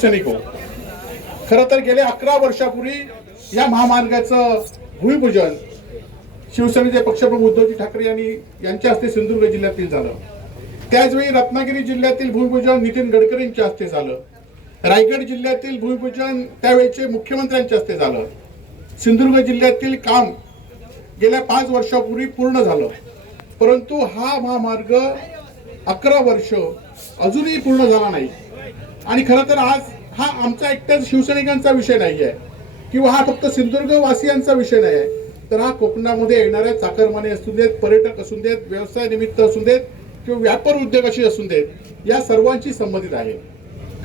शिवसैनिक हो. खरं तर गेल्या 11 वर्षापूर्वी या महामार्गाचं भूमिपूजन शिवसेनेचे पक्षप्रमुख उद्धवजी ठाकरे यांच्या हस्ते सिंधुदुर्ग जिल्ह्यातील झालं. त्याचवेळी रत्नागिरी जिल्ह्यातील भूमिपूजन नितीन गडकरींच्या हस्ते झालं. रायगड जिल्ह्यातील भूमिपूजन त्यावेळेचे मुख्यमंत्र्यांच्या हस्ते झालं. सिंधुदुर्ग जिल्ह्यातील काम गेल्या 5 वर्षापूर्वी पूर्ण झालं. परंतु हा महामार्ग 11 वर्ष अजूनही पूर्ण झाला नाही. आणि खरं तर आज हा आमचा एकट्याच शिवसैनिकांचा विषय नाही आहे किंवा हा फक्त सिंधुदुर्ग वासियांचा विषय नाही आहे, तर हा कोकणामध्ये येणाऱ्या चाकरमाने असू देत, पर्यटक असू देत, व्यवसाय निमित्त असू देत किंवा व्यापार उद्योगाशी असू देत, या सर्वांची संबंधित आहे.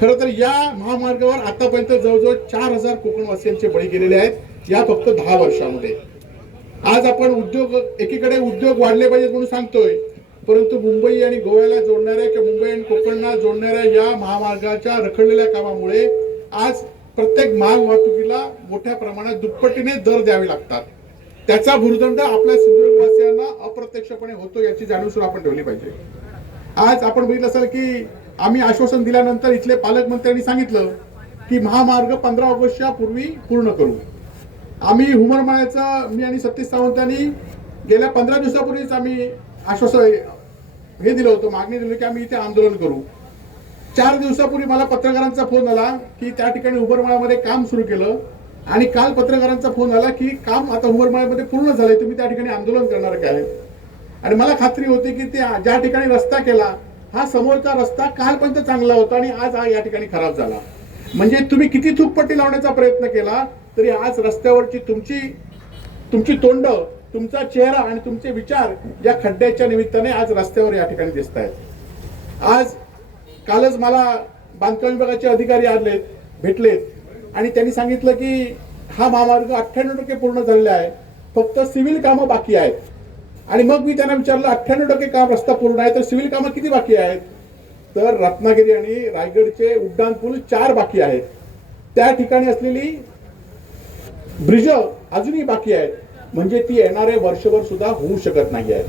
खरं तर या महामार्गावर आतापर्यंत जवळजवळ 4000 कोकणवासियांचे बळी गेलेले आहेत या फक्त 10 वर्षामध्ये. आज आपण एकीकडे उद्योग वाढले पाहिजेत म्हणून सांगतोय, परंतु मुंबई आणि गोव्याला जोडणाऱ्या किंवा मुंबई आणि कोकणला जोडणाऱ्या या महामार्गाच्या रखडलेल्या कामामुळे आज प्रत्येक माल वाहतुकीला मोठ्या प्रमाणात दुप्पटीने दर द्यावे लागतात. त्याचा भुर्दंड आपल्या सिंधुदुर्गवासियांना अप्रत्यक्षपणे होतो याची जाणीव सुद्धा आपण ठेवली पाहिजे. आज आपण बघितलं असेल की आम्ही आश्वासन दिल्यानंतर इथले पालकमंत्र्यांनी सांगितलं की महामार्ग 15 ऑगस्टच्या पूर्वी पूर्ण करू. आम्ही हुमरमाळ्याचा मी आणि सतीश सावंतांनी गेल्या 15 दिवसापूर्वीच आम्ही आश्वासन हे दिलं होतं, मागणी दिली की आम्ही इथे आंदोलन करू. 4 दिवसापूर्वी मला पत्रकारांचा फोन आला की त्या ठिकाणी हुमरमाळ्यामध्ये काम सुरू केलं आणि काल पत्रकारांचा फोन आला की काम आता हुमरमाळ्यामध्ये पूर्ण झालंय, तुम्ही त्या ठिकाणी आंदोलन करणार काय. आणि मला खात्री होती की ते ज्या ठिकाणी रस्ता केला हा समोरचा रस्ता कालपर्यंत चांगला होता आणि आज हा या ठिकाणी खराब झाला. म्हणजे तुम्ही किती थूकपट्टी लावण्याचा प्रयत्न केला तरी आज रस्त्यावरची तुमची तोंड, तुमचा चेहरा आणि तुमचे विचार या खड्ड्याच्या निमित्ताने आज रस्त्यावर या ठिकाणी दिसत आहेत. आज कालच मला बांधकाम विभागाचे अधिकारी भेटलेत आणि त्यांनी सांगितलं की हा महामार्ग 98% पूर्ण झालेला आहे, फक्त सिव्हिल कामं बाकी आहेत. आणि मग मी त्यांना विचारलं 98% काम रस्ता पूर्ण आहे तर सिव्हिल कामं किती बाकी आहेत. तर रत्नागिरी आणि रायगडचे उड्डाण पूल 4 बाकी आहेत. त्या ठिकाणी असलेली ब्रिज अजूनही बाकी आहेत. म्हणजे ती येणारे वर्षभर सुद्धा होऊ शकत नाही आहे.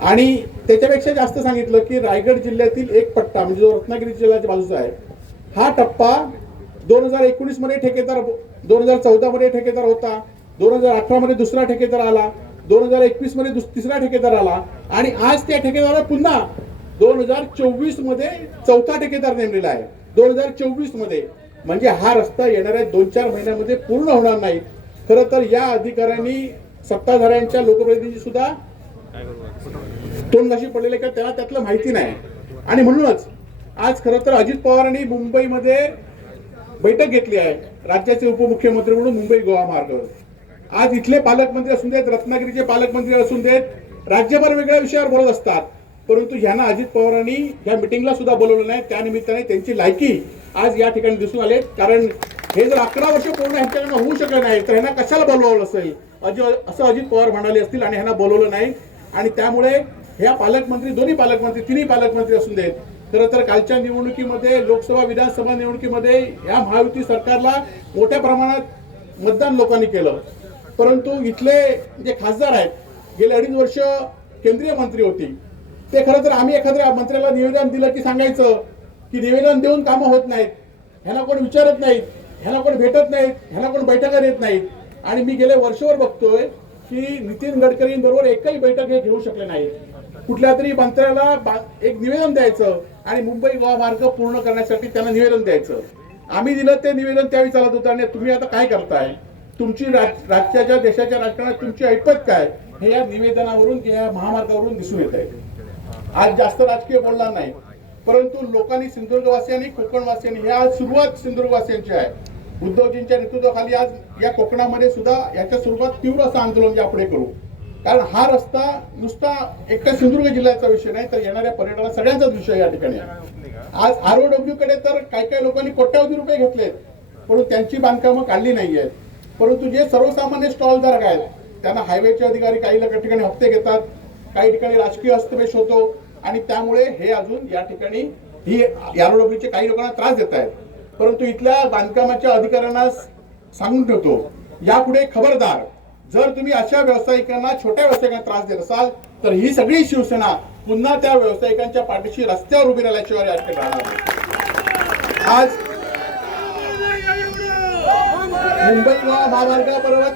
आणि त्याच्यापेक्षा जास्त सांगितलं की रायगड जिल्ह्यातील एक पट्टा म्हणजे जो रत्नागिरी जिल्ह्याच्या बाजूचा आहे हा टप्पा 2019 मध्ये ठेकेदार, 2014 मध्ये ठेकेदार होता, 2018 मध्ये दुसरा ठेकेदार आला, 2021 मध्ये तिसरा ठेकेदार आला आणि आज त्या ठेकेदाराला पुन्हा 2024 मध्ये चौथा ठेकेदार नेमलेला आहे. 2024 मध्ये म्हणजे हा रस्ता येणाऱ्या 2-4 महिन्यामध्ये पूर्ण होणार नाही. खरं तर या अधिकाऱ्यांनी सत्ताधाऱ्यांच्या लोकप्रतिनिधी सुद्धा तोंडघाशी पडलेले का त्यांना त्यातलं माहिती नाही. आणि म्हणूनच आज खरं तर अजित पवारांनी मुंबईमध्ये बैठक घेतली आहे राज्याचे उपमुख्यमंत्री म्हणून मुंबई गोवा मार्ग. आज इथले पालकमंत्री असून देत, रत्नागिरीचे पालकमंत्री असून देत, राज्यभर वेगळ्या विषयावर बोलत असतात, परंतु ह्यांना अजित पवारांनी या मिटिंगला सुद्धा बोलवलं नाही. त्या निमित्ताने त्यांची लायकी आज या ठिकाणी दिसून आले. कारण हे जर 11 वर्ष पूर्ण ह्यांच्याकडनं होऊ शकलं नाही तर ह्यांना कशाला बोलवलं असेल असं अजित पवार म्हणाले असतील आणि ह्यांना बोलवलं नाही. आणि त्यामुळे ह्या पालकमंत्री, दोन्ही पालकमंत्री, तिन्ही पालकमंत्री असून देत, खरं तर कालच्या निवडणुकीमध्ये, लोकसभा विधानसभा निवडणुकीमध्ये या महायुती सरकारला मोठ्या प्रमाणात मतदान लोकांनी केलं. परंतु इथले जे खासदार आहेत, गेले 2.5 वर्ष केंद्रीय मंत्री होती, ते खरं तर आम्ही एखाद्या मंत्र्याला निवेदन दिलं की सांगायचं की निवेदन देऊन कामं होत नाहीत, ह्यांना कोण विचारत नाहीत, ह्यांना कोण भेटत नाहीत, ह्यांना कोण बैठका देत नाहीत. आणि मी गेले वर्षभर बघतोय की नितीन गडकरींबरोबर एकही बैठक हे घेऊ शकले नाही. कुठल्या तरी मंत्र्याला एक निवेदन द्यायचं आणि मुंबई गोवा मार्ग पूर्ण करण्यासाठी त्यांना निवेदन द्यायचं. आम्ही दिलं ते निवेदन त्यावेळी चालत होतं आणि तुम्ही आता काय करताय, तुमची राज्याच्या देशाच्या राजकारणात तुमची ऐपत काय हे या निवेदनावरून, या महामार्गावरून दिसून येत आहे. आज जास्त राजकीय बोलणार नाही, परंतु लोकांनी, सिंधुदुर्गवासियांनी, कोकणवासियांनी, आज सुरुवात सिंधुदुर्गवासियांची आहे. उद्धवजींच्या नेतृत्वाखाली आज या कोकणामध्ये सुद्धा याच्या स्वरूपात तीव्र असं आंदोलन यापुढे करू. कारण हा रस्ता नुसता एकट्या सिंधुदुर्ग जिल्ह्याचा विषय नाही तर येणाऱ्या पर्यटनाला सगळ्यांचाच विषय या ठिकाणी आहे. आज ROW कडे तर काही लोकांनी कोट्यावधी रुपये घेतलेत, परंतु त्यांची बांधकामं काढली नाही आहेत. परंतु जे सर्वसामान्य स्टॉलधारक आहेत त्यांना हायवेचे अधिकारी काही ठिकाणी हप्ते घेतात, काही ठिकाणी राजकीय हस्तक्षेप होतो आणि त्यामुळे हे अजून या ठिकाणी ही ROWचे काही लोकांना त्रास देत आहेत. परंतु इथल्या बांधकामाच्या अधिकाऱ्यांना सांगून ठेवतो, यापुढे खबरदार, जर तुम्ही अशा व्यावसायिकांना, छोट्या व्यावसायिकांना त्रास देत असाल तर ही सगळी शिवसेना पुन्हा त्या व्यावसायिकांच्या पाठीशी रस्त्यावर उभी राहिल्याशिवाय या ठिकाणी राहणार नाही. आज मुंबई गोवा महामार्गाबरोबर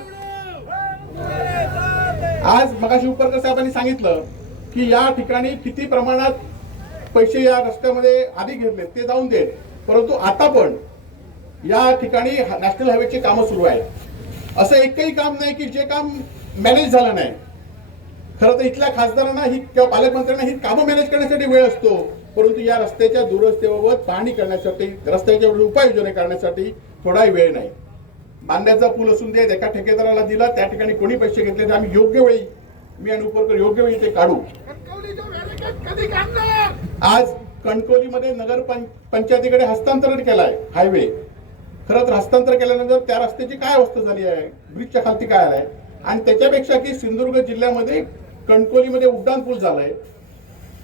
आज मगाशी उपरकर साहेबांनी सांगितलं की या ठिकाणी किती प्रमाणात पैसे या रस्त्यामध्ये आधी घेतले ते जाऊन देत, परंतु आता पण या ठिकाणी नॅशनल हायवेची कामं सुरू आहेत. असं एकही काम नाही की जे काम मॅनेज झालं नाही. खरं तर इथल्या खासदारांना ही किंवा पालकमंत्र्यांना ही कामं मॅनेज करण्यासाठी वेळ असतो, परंतु या रस्त्याच्या दुरस्तेबाबत पाहणी करण्यासाठी, रस्त्याच्या उपाययोजना करण्यासाठी थोडाही वेळ नाही. बांद्याचा पूल असून देत, एका ठेकेदाराला दिला, त्या ठिकाणी कोणी पैसे घेतले, आम्ही योग्य वेळी, मी आणि उपरकर योग्य वेळी ते काढू. आज कणकवलीमध्ये नगर पंचायतीकडे हस्तांतरण केलाय हायवे. खरं तर हस्तांतर केल्यानंतर त्या रस्त्याची काय अवस्था झाली आहे, ब्रिजच्या खालती काय आहे, आणि त्याच्यापेक्षा की सिंधुदुर्ग जिल्ह्यामध्ये कणकवलीमध्ये उड्डाण पूल झालाय,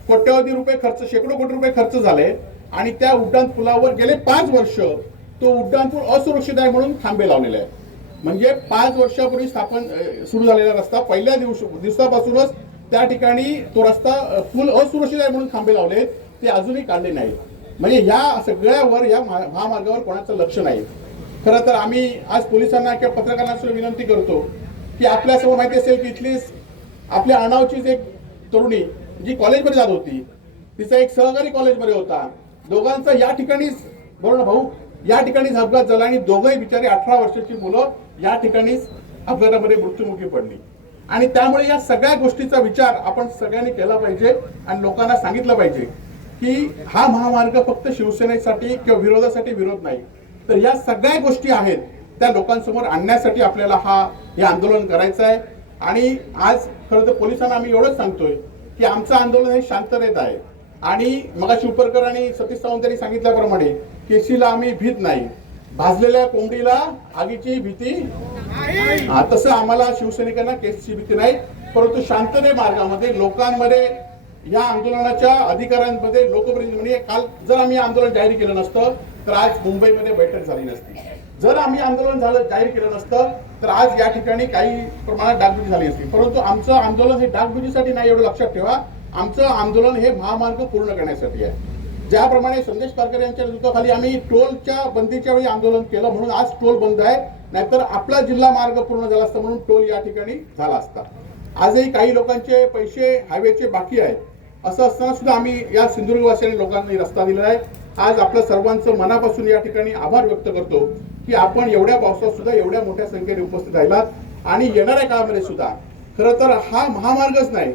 कोट्यवधी रुपये खर्च, शेकडो कोटी रुपये खर्च झाले, आणि त्या उड्डाण पुलावर गेले 5 वर्ष तो उड्डाण पूल असुरक्षित आहे म्हणून थांबे लावलेले आहे. म्हणजे 5 वर्षापूर्वी सुरू झालेला रस्ता पहिल्या दिवसापासूनच त्या ठिकाणी तो रस्ता पूल असुरक्षित आहे म्हणून थांबे लावले, ते अजूनही काढले नाही. म्हणजे या सगळ्यावर, या महामार्गावर कोणाचं लक्ष नाही. खरं तर आम्ही आज पोलिसांना किंवा पत्रकारांना विनंती करतो की आपल्यासमोर माहिती असेल की इथली आपल्या अणावचीच एक तरुणी जी कॉलेजमध्ये जात होती, तिचा एक सहकारी कॉलेजमध्ये होता, दोघांचा या ठिकाणीच, बरोबर ना भाऊ, या ठिकाणीच अपघात झाला आणि दोघंही बिचारे 18 वर्षाची मुलं या ठिकाणीच अपघातामध्ये मृत्युमुखी पडली. आणि त्यामुळे या सगळ्या गोष्टीचा विचार आपण सगळ्यांनी केला पाहिजे आणि लोकांना सांगितलं पाहिजे की हा महामार्ग फक्त शिवसेनेसाठी किंवा विरोधासाठी विरोध नाही, तर या सगळ्या गोष्टी आहेत त्या लोकांसमोर आणण्यासाठी आपल्याला हे आंदोलन करायचं आहे. आणि आज खरं तर पोलिसांना आम्ही एवढंच सांगतोय की आमचं आंदोलन हे शांततेत आहे. आणि मगाशी उपरकर आणि सतीश सावंत यांनी सांगितल्याप्रमाणे केसीला आम्ही भीत नाही, भाजलेल्या कोंबडीला आगीची भीती, तसं आम्हाला शिवसैनिकांना केसची भीती नाही, परंतु शांतते मार्गामध्ये लोकांमध्ये या आंदोलनाच्या अधिकाऱ्यांमध्ये लोकप्रतिनिधी, म्हणजे काल जर आम्ही आंदोलन जाहीर केलं नसतं तर आज मुंबईमध्ये बैठक झाली नसती. जर आम्ही आंदोलन जाहीर केलं नसतं तर आज या ठिकाणी काही प्रमाणात डागडुजी झाली असती. परंतु आमचं आंदोलन हे डागडुजीसाठी नाही, एवढं लक्षात ठेवा. आमचं आंदोलन हे महामार्ग पूर्ण करण्यासाठी आहे. ज्याप्रमाणे संदेश पारकर यांच्या नेतृत्वाखाली आम्ही टोलच्या बंदीच्या वेळी आंदोलन केलं म्हणून आज टोल बंद आहे, नाहीतर आपला जिल्हा मार्ग पूर्ण झाला असता म्हणून टोल या ठिकाणी झाला असता. आजही काही लोकांचे पैसे हायवेचे बाकी आहेत. असं असताना सुद्धा आम्ही या सिंधुदुर्गवासियांनी लोकांनी रस्ता दिलेला आहे. आज आपल्या सर्वांचं मनापासून या ठिकाणी आभार व्यक्त करतो की आपण एवढ्या पावसात सुद्धा एवढ्या मोठ्या संख्येने उपस्थित राहिलात. आणि येणाऱ्या काळामध्ये सुद्धा खरं तर हा महामार्गच नाही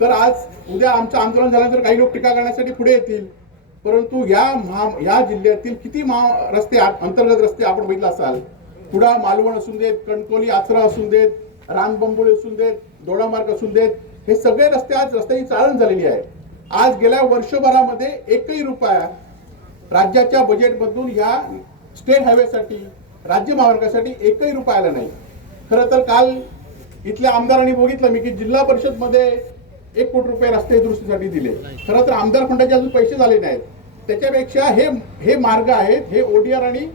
तर आज उद्या आमचं आंदोलन झाल्यानंतर काही लोक टीका करण्यासाठी पुढे येतील, परंतु या जिल्ह्यातील किती रस्ते, अंतर्गत रस्ते आपण बघितलं असाल, कुडा मालवण असून देत, कणकवली आचरा असून देत, रानबंबोळी असून देत, दोडामार्ग असून देत, हे सगळे रस्ते आज रस्त्याची चाळण झालेली आहे. आज गेल्या वर्षभरामध्ये एकही रुपया राज्याच्या बजेटमधून या स्टेट हायवेसाठी, राज्य महामार्गासाठी एकही रुपया आला नाही. खरं तर काल इथल्या आमदारांनी बघितलं मी की जिल्हा परिषदमध्ये 1 कोटी रुपये रस्ते दुरुस्तीसाठी दिले. खरं तर आमदार फंडाचे अजून पैसे झाले नाहीत. त्याच्यापेक्षा हे मार्ग आहेत, हे ODR आणि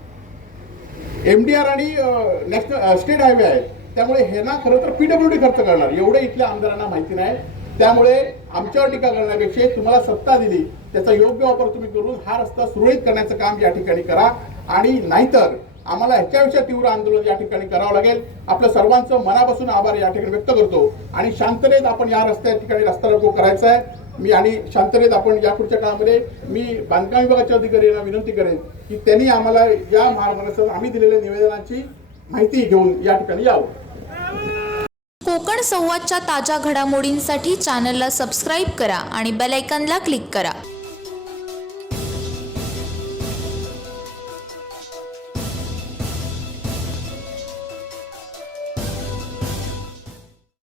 MDR आणि नॅशनल स्टेट हायवे आहेत. त्यामुळे हे ना खरं तर PWD खर्च करणार एवढे इथल्या आमदारांना माहिती नाही. त्यामुळे आमच्यावर टीका करण्यापेक्षा तुम्हाला सत्ता दिली त्याचा योग्य वापर तुम्ही करून हा रस्ता सुरळीत करण्याचं काम या ठिकाणी करा. आणि नाहीतर आम्हाला ह्याच्यापेक्षा तीव्र आंदोलन या ठिकाणी करावं लागेल. आपल्या सर्वांचं मनापासून आभार या ठिकाणी व्यक्त करतो आणि शांततेत आपण या ठिकाणी रस्ता रोको करायचा आहे. मी आणि शांततेत आपण या पुढच्या काळामध्ये मी बांधकाम विभागाच्या अधिकाऱ्यांना विनंती करेन की त्यांनी आम्हाला या महामार्गासह आम्ही दिलेल्या निवेदनाची माहिती घेऊन या ठिकाणी यावं. कोकण संवादच्या ताज्या घडामोडींसाठी चॅनलला सबस्क्राईब करा आणि बेल आयकॉनला क्लिक करा.